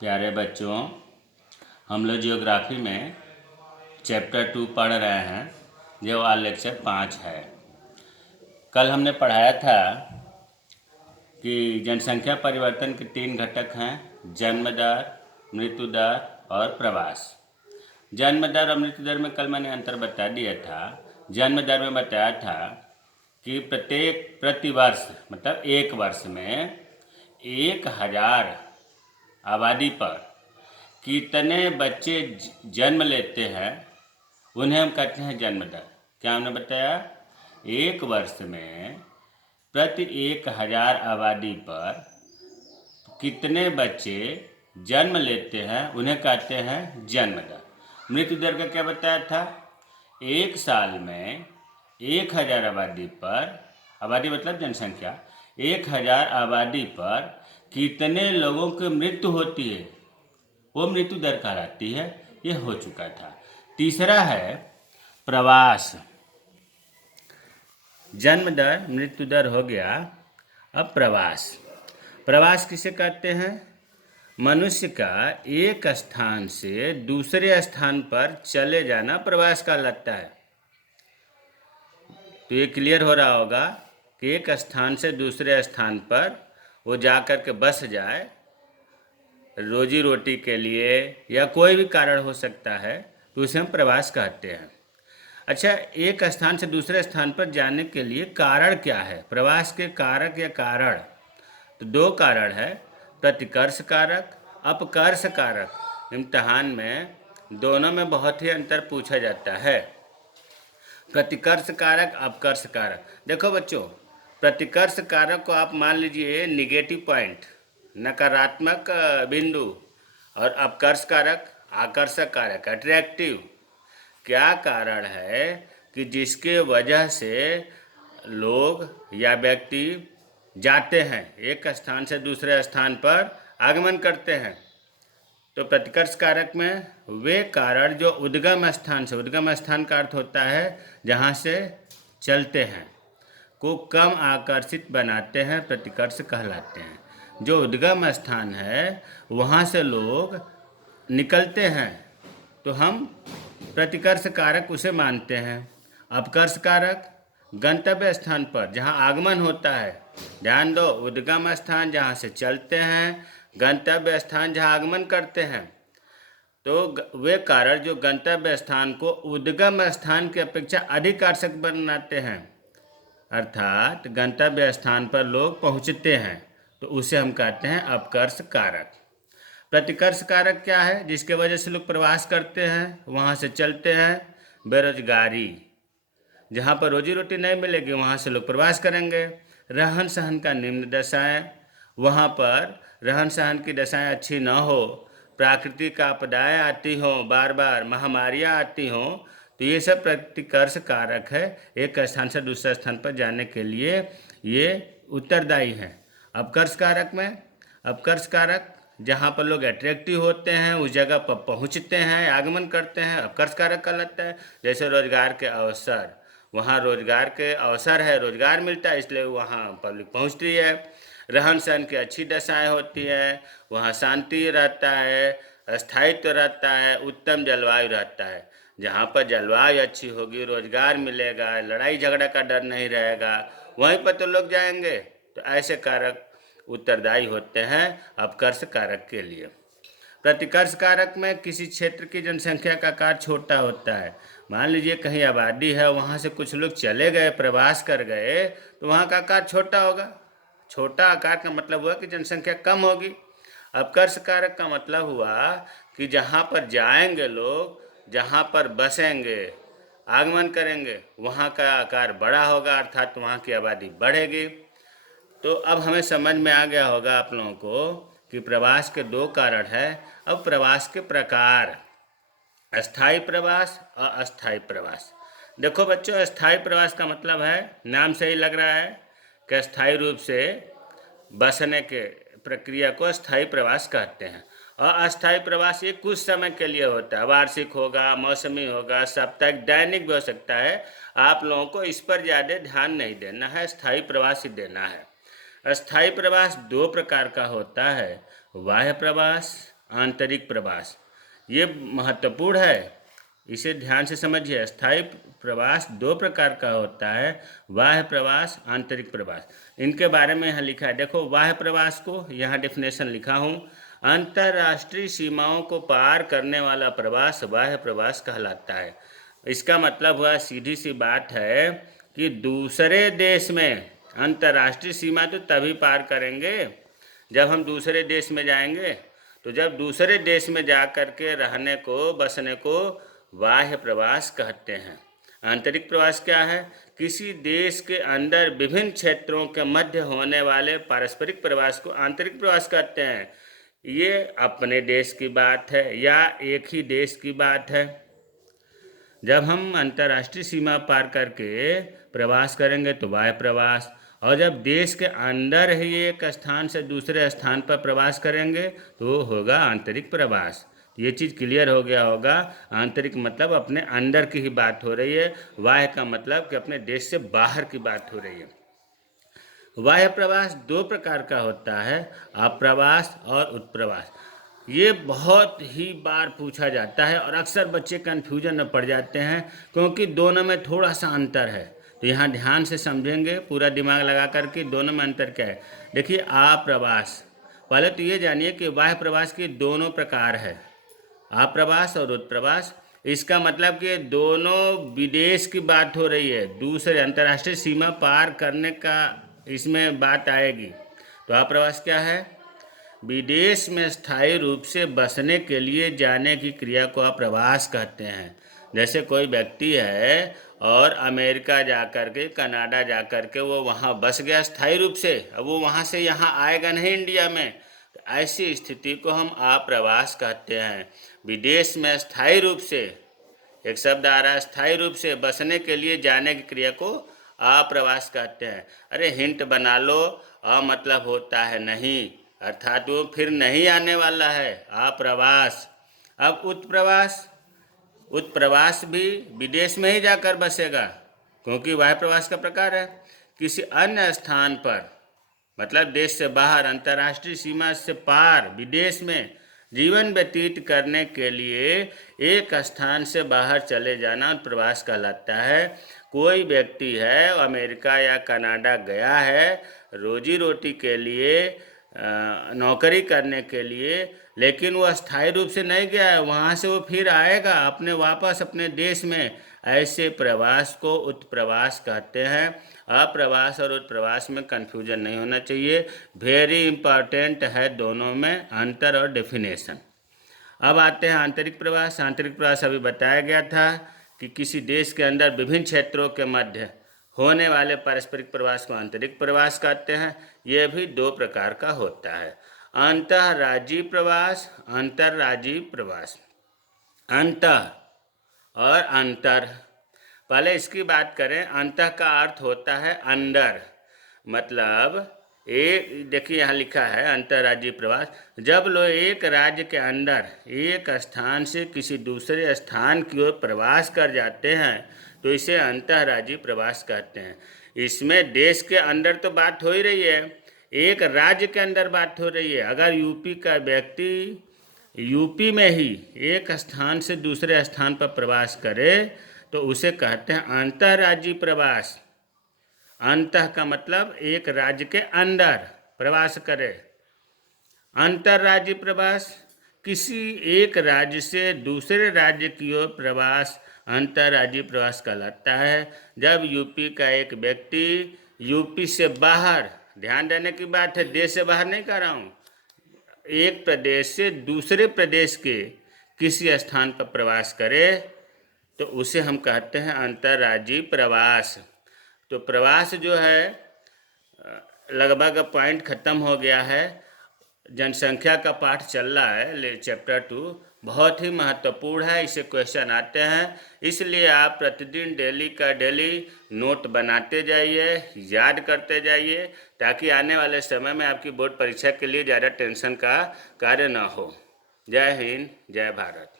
प्यारे बच्चों, हम लोग जियोग्राफी में चैप्टर 2 पढ़ रहे हैं, जो आज लेक्चर 5 है। कल हमने पढ़ाया था कि जनसंख्या परिवर्तन के 3 घटक हैं: जन्म दर, मृत्यु दर और प्रवास। जन्म दर और मृत्यु दर में कल मैंने अंतर बता दिया था। जन्म दर में बताया था कि प्रतिवर्ष मतलब एक वर्ष में 1000 आबादी पर कितने बच्चे जन्म लेते हैं, उन्हें हम कहते हैं जन्म दर। क्या हमने बताया? एक वर्ष में प्रति 1000 आबादी पर कितने बच्चे जन्म लेते हैं, उन्हें कहते हैं जन्म दर। मृत्यु दर का क्या बताया था? एक साल में 1000 आबादी पर, आबादी मतलब जनसंख्या, 1000 आबादी पर कितने लोगों की मृत्यु होती है, वो मृत्यु दर कहलाती है। ये हो चुका था। तीसरा है प्रवास। जन्म दर मृत्यु दर हो गया। अब प्रवास। प्रवास किसे कहते हैं? मनुष्य का एक स्थान से दूसरे स्थान पर चले जाना प्रवास कहलाता है। तो ये क्लियर हो रहा होगा कि एक स्थान से दूसरे स्थान पर वो जा कर के बस जाए, रोजी रोटी के लिए या कोई भी कारण हो सकता है, तो उसे हम प्रवास कहते हैं। अच्छा, एक स्थान से दूसरे स्थान पर जाने के लिए कारण क्या है? प्रवास के कारक या कारण तो 2 कारण है: प्रतिकर्ष कारक, अपकर्ष कारक। इम्तिहान में दोनों में बहुत ही अंतर पूछा जाता है। प्रतिकर्ष कारक, अपकर्ष कारक। देखो बच्चों, प्रतिकर्ष कारक को आप मान लीजिए निगेटिव पॉइंट, नकारात्मक बिंदु, और अपकर्ष कारक आकर्षक कारक, अट्रैक्टिव। क्या कारण है कि जिसके वजह से लोग या व्यक्ति जाते हैं, एक स्थान से दूसरे स्थान पर आगमन करते हैं? तो प्रतिकर्ष कारक में वे कारण जो उद्गम स्थान से, उद्गम स्थान का अर्थ होता है जहाँ से चलते हैं, को कम आकर्षित बनाते हैं, प्रतिकर्ष कहलाते हैं। जो उद्गम स्थान है वहाँ से लोग निकलते हैं तो हम प्रतिकर्ष कारक उसे मानते हैं। अपकर्ष कारक गंतव्य स्थान पर जहाँ आगमन होता है। ध्यान दो, उद्गम स्थान जहाँ से चलते हैं, गंतव्य स्थान जहाँ आगमन करते हैं। तो वे कारण जो गंतव्य स्थान को उद्गम स्थान की अपेक्षा अधिक आकर्षक बनाते हैं, अर्थात गंतव्य स्थान पर लोग पहुँचते हैं, तो उसे हम कहते हैं अपकर्ष कारक। प्रतिकर्ष कारक क्या है? जिसके वजह से लोग प्रवास करते हैं, वहाँ से चलते हैं। बेरोजगारी, जहाँ पर रोजी रोटी नहीं मिलेगी वहाँ से लोग प्रवास करेंगे। रहन सहन का निम्न दशाएं, वहाँ पर रहन सहन की दशाएं अच्छी न हो, प्राकृतिक आपदाएं आती हों, बार बार महामारियाँ आती हों, तो ये सब प्रतिकर्ष कारक है। एक स्थान से दूसरे स्थान पर जाने के लिए ये उत्तरदायी हैं। अपकर्ष कारक में, अपकर्ष कारक जहाँ पर लोग अट्रैक्टिव होते हैं, उस जगह पर पहुँचते हैं, आगमन करते हैं, अपकर्ष कारक कहलाता है। जैसे रोजगार के अवसर, वहाँ रोजगार के अवसर है, रोजगार मिलता है, इसलिए वहाँ पब्लिक पहुँचती है। रहन सहन की अच्छी दशाएं होती है, वहाँ शांति रहता है, स्थायित्व रहता है, उत्तम जलवायु रहता है। जहाँ पर जलवायु अच्छी होगी, रोजगार मिलेगा, लड़ाई झगड़ा का डर नहीं रहेगा, वहीं पर तो लोग जाएंगे। तो ऐसे कारक उत्तरदायी होते हैं अपकर्ष कारक के लिए। प्रतिकर्ष कारक में किसी क्षेत्र की जनसंख्या का आकार छोटा होता है। मान लीजिए कहीं आबादी है, वहाँ से कुछ लोग चले गए, प्रवास कर गए, तो वहाँ का आकार छोटा होगा। छोटा आकार का मतलब हुआ कि जनसंख्या कम होगी। अपकर्ष कारक का मतलब हुआ कि जहाँ पर जाएंगे लोग, जहाँ पर बसेंगे, आगमन करेंगे, वहाँ का आकार बड़ा होगा, अर्थात वहाँ की आबादी बढ़ेगी। तो अब हमें समझ में आ गया होगा आप लोगों को कि प्रवास के 2 कारण है। अब प्रवास के प्रकार: अस्थाई प्रवास और अस्थाई प्रवास। देखो बच्चों, अस्थाई प्रवास का मतलब है, नाम से ही लग रहा है कि अस्थाई रूप से बसने के प्रक्रिया को अस्थाई प्रवास कहते हैं। और अस्थाई प्रवास ये कुछ समय के लिए होता है, वार्षिक होगा, मौसमी होगा, साप्ताहिक, दैनिक भी हो सकता है। आप लोगों को इस पर ज़्यादा ध्यान नहीं देना है, स्थायी प्रवास ही देना है। अस्थाई प्रवास 2 प्रकार का होता है: बाह्य प्रवास आंतरिक प्रवास। ये महत्वपूर्ण है, इसे ध्यान से समझिए। स्थायी प्रवास दो प्रकार का होता है, बाह्य प्रवास, आंतरिक प्रवास। इनके बारे में यहाँ लिखा है, देखो बाह्य प्रवास को यहाँ डेफिनेशन लिखा हूँ। अंतर्राष्ट्रीय सीमाओं को पार करने वाला प्रवास बाह्य प्रवास कहलाता है। इसका मतलब हुआ, सीधी सी बात है कि दूसरे देश में, अंतर्राष्ट्रीय सीमा तो तभी पार करेंगे जब हम दूसरे देश में जाएंगे। तो जब दूसरे देश में जा कर के रहने को, बसने को बाह्य प्रवास कहते हैं। आंतरिक प्रवास क्या है? किसी देश के अंदर विभिन्न क्षेत्रों के मध्य होने वाले पारस्परिक प्रवास को आंतरिक प्रवास कहते हैं। ये अपने देश की बात है या एक ही देश की बात है। जब हम अंतर्राष्ट्रीय सीमा पार करके प्रवास करेंगे तो बाह्य प्रवास, और जब देश के अंदर ही एक स्थान से दूसरे स्थान पर प्रवास करेंगे तो होगा आंतरिक प्रवास। ये चीज़ क्लियर हो गया होगा। आंतरिक मतलब अपने अंदर की ही बात हो रही है, बाह्य का मतलब कि अपने देश से बाहर की बात हो रही है। बाह्य प्रवास दो प्रकार का होता है, अप्रवास और उत्प्रवास। ये बहुत ही बार पूछा जाता है और अक्सर बच्चे कन्फ्यूजन में पड़ जाते हैं, क्योंकि दोनों में थोड़ा सा अंतर है। तो यहाँ ध्यान से समझेंगे, पूरा दिमाग लगा करके दोनों में अंतर क्या है। देखिए, अप्रवास, पहले तो ये जानिए कि बाह्य प्रवास के दोनों प्रकार है, अप्रवास और उत्प्रवास। इसका मतलब कि दोनों विदेश की बात हो रही है, दूसरे अंतर्राष्ट्रीय सीमा पार करने का इसमें बात आएगी। तो अप्रवास क्या है? विदेश में स्थायी रूप से बसने के लिए जाने की क्रिया को अप्रवास कहते हैं। जैसे कोई व्यक्ति है और अमेरिका जा कर के, कनाडा जा कर के वो वहाँ बस गया स्थायी रूप से, अब वो वहाँ से यहाँ आएगा नहीं इंडिया में, तो ऐसी स्थिति को हम अप्रवास कहते हैं। विदेश में स्थायी रूप से, एक शब्द आ रहा है स्थायी रूप से, बसने के लिए जाने की क्रिया को अप्रवास कहते हैं। अरे हिंट बना लो, अ मतलब होता है नहीं, अर्थात वो फिर नहीं आने वाला है, अप्रवास। अब उत्प्रवास, उत्प्रवास भी विदेश में ही जाकर बसेगा, क्योंकि वह प्रवास का प्रकार है। किसी अन्य स्थान पर, मतलब देश से बाहर, अंतर्राष्ट्रीय सीमा से पार, विदेश में जीवन व्यतीत करने के लिए एक स्थान से बाहर चले जाना प्रवास कहलाता है। कोई व्यक्ति है अमेरिका या कनाडा गया है रोजी रोटी के लिए, नौकरी करने के लिए, लेकिन वो अस्थायी रूप से नहीं गया है, वहाँ से वो फिर आएगा अपने वापस अपने देश में। ऐसे प्रवास को उत्प्रवास कहते हैं। अप्रवास और उत्प्रवास में कन्फ्यूजन नहीं होना चाहिए, वेरी इंपॉर्टेंट है दोनों में अंतर और डेफिनेशन। अब आते हैं आंतरिक प्रवास। आंतरिक प्रवास अभी बताया गया था कि किसी देश के अंदर विभिन्न क्षेत्रों के मध्य होने वाले पारस्परिक प्रवास को आंतरिक प्रवास कहते हैं। यह भी दो प्रकार का होता है, अंतर्राज्यीय प्रवास, अंतर्राज्यीय प्रवास। अंतः और अंतर, पहले इसकी बात करें। अंतः का अर्थ होता है अंदर, मतलब एक, देखिए यहाँ लिखा है अंतर्राज्यीय प्रवास, जब लोग एक राज्य के अंदर एक स्थान से किसी दूसरे स्थान की ओर प्रवास कर जाते हैं तो इसे अंतर्राज्यीय प्रवास कहते हैं। इसमें देश के अंदर तो बात हो ही रही है, एक राज्य के अंदर बात हो रही है। अगर यूपी का व्यक्ति यूपी में ही एक स्थान से दूसरे स्थान पर प्रवास करे तो उसे कहते हैं अंतर्राज्यीय प्रवास। अंतः का मतलब एक राज्य के अंदर प्रवास करे। अंतर्राज्यीय प्रवास, किसी एक राज्य से दूसरे राज्य की ओर प्रवास अंतर्राज्यीय प्रवास कहलाता है। जब यूपी का एक व्यक्ति यूपी से बाहर, ध्यान देने की बात है, देश से बाहर नहीं कर रहा हूँ, एक प्रदेश से दूसरे प्रदेश के किसी स्थान पर प्रवास करे तो उसे हम कहते हैं अंतर्राज्यीय प्रवास। तो प्रवास जो है लगभग पॉइंट ख़त्म हो गया है। जनसंख्या का पाठ चल रहा है, चैप्टर 2 बहुत ही महत्वपूर्ण है, इससे क्वेश्चन आते हैं। इसलिए आप प्रतिदिन डेली का डेली नोट बनाते जाइए, याद करते जाइए, ताकि आने वाले समय में आपकी बोर्ड परीक्षा के लिए ज़्यादा टेंशन का कार्य ना हो। जय हिंद, जय भारत।